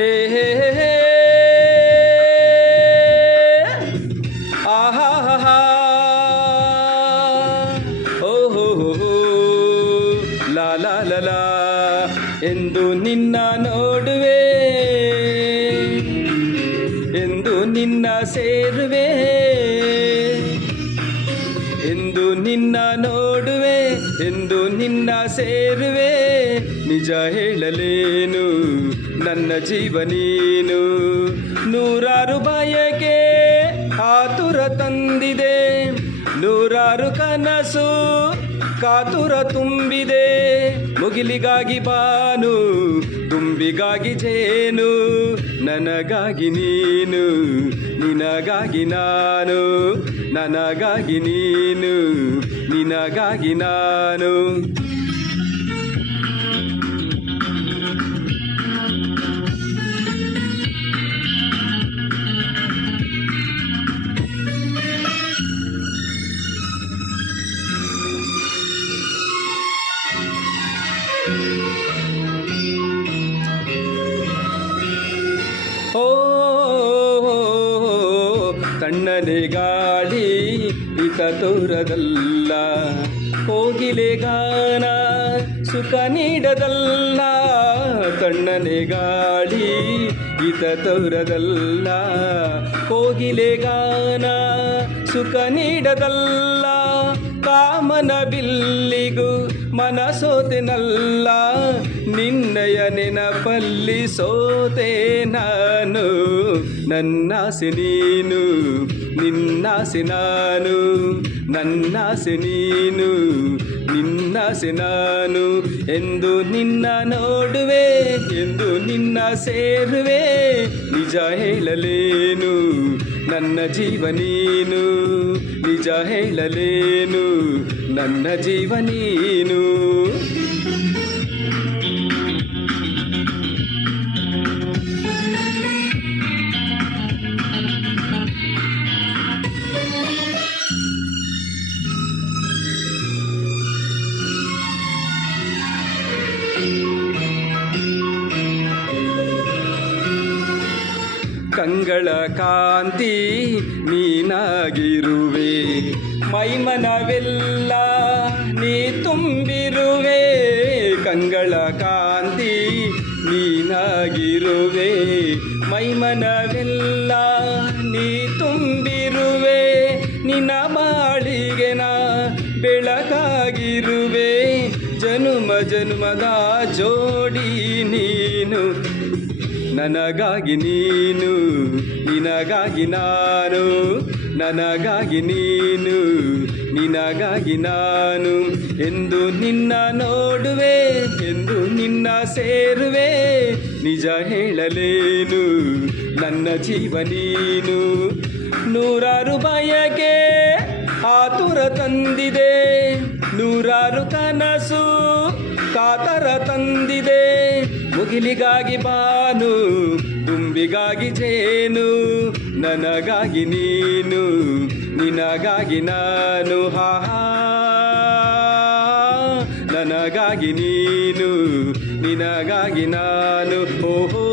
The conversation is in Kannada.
ಹೇ ಹೇ ಹೇ ಆಹಾ ಹಾ ಓಹೋ ಲಾ ಲಾ ಲಾ ಲಾ ಎಂದು ನಿನ್ನ ನೋಡುವೆ, ಎಂದು ನಿನ್ನ ಸೇರುವೆ, ಎಂದು ನಿನ್ನ ನೋಡುವೆ, ಎಂದು ನಿನ್ನ ಸೇರುವೆ. ನಿಜ ಹೇಳಲೇನು ನನ್ನ ಜೀವ ನೀನು. ನೂರಾರು ಬಯಕೆ ಆತುರ ತಂದಿದೆ, ನೂರಾರು ಕನಸು ಕಾತುರ ತುಂಬಿದೆ. ಮುಗಿಲಿಗಾಗಿ ಬಾನು, ತುಂಬಿಗಾಗಿ ಜೇನು, ನನಗಾಗಿ ನೀನು, ನಿನಗಾಗಿ ನಾನು, ನನಗಾಗಿ ನೀನು, ನಿನಗಾಗಿ ನಾನು. ಓ ತಣ್ಣನೆ ಗಾಳಿ ಹಿತ ತೋರದಲ್ಲ, ಕೋಗಿಲೆ ಗಾನ ಸುಖ ನೀಡದಲ್ಲ. ತಣ್ಣನೆ ಗಾಳಿ ಹಿತ ತೋರದಲ್ಲ, ಕೋಗಿಲೆ ಗಾನ ಸುಖ ನೀಡದಲ್ಲ. ಕಾಮನ ಬಿಲ್ಲಿಗೂ ಮನಸೋತೆನಲ್ಲ, ನಿನ್ನಯ ನೆನಪಲ್ಲಿ ಸೋತೆ ನಾನು. ನನ್ನಾಸೆ ನೀನು, ನಿನ್ನಾಸೆ ನಾನು, ನನ್ನಾಸೆ ನೀನು, ನಿನ್ನಾಸೆ ನಾನು. ಎಂದು ನಿನ್ನ ನೋಡುವೆ, ಎಂದು ನಿನ್ನ ಸೇರುವೆ. ನಿಜ ಹೇಳಲೇನು ನನ್ನ ಜೀವ ನೀನು, ನಿಜ ಹೇಳಲೇನು ನನ್ನ ಜೀವ ನೀನು. ಕಂಗಳ ಕಾಂತಿ ನೀನಾಗಿರುವೆ, ಮೈಮನವೆಲ್ಲ ನೀ ತುಂಬಿರುವೆ. ಕಂಗಳ ಕಾಂತಿ ನೀನಾಗಿರುವೆ, ಮೈಮನವೆಲ್ಲ ನೀ ತುಂಬಿರುವೆ. ನಿನ್ನ ಬಾಳಿಗೆ ನಾ ಬೆಳಕಾಗಿರುವೆ, ಜನುಮ ಜನುಮದ ಜೋಡಿ ನೀನು. ನನಗಾಗಿ ನೀನು, ನಿನಗಾಗಿ ನಾನು, ನನಗಾಗಿ ನೀನು, ನಿನಗಾಗಿ ನಾನು. ಎಂದು ನಿನ್ನ ನೋಡುವೆ, ಎಂದು ನಿನ್ನ ಸೇರುವೆ. ನಿಜ ಹೇಳಲೇನು ನನ್ನ ಜೀವ ನೀನು. ನೂರಾರು ಬಯಕೆ ಆತುರ ತಂದಿದೆ, ನೂರಾರು ಕನಸು ಕಾತರ ತಂದಿದೆ. ಮುಗಿಲಿಗಾಗಿ ಬಾನು, ತುಂಬಿಗಾಗಿ ಜೇನು, ನನಗಾಗಿ ನೀನು, ನಿನಗಾಗಿ ನಾನು. ಹಾ ನನಗಾಗಿ ನೀನು, ನಿನಗಾಗಿ ನಾನು. ಓಹೋ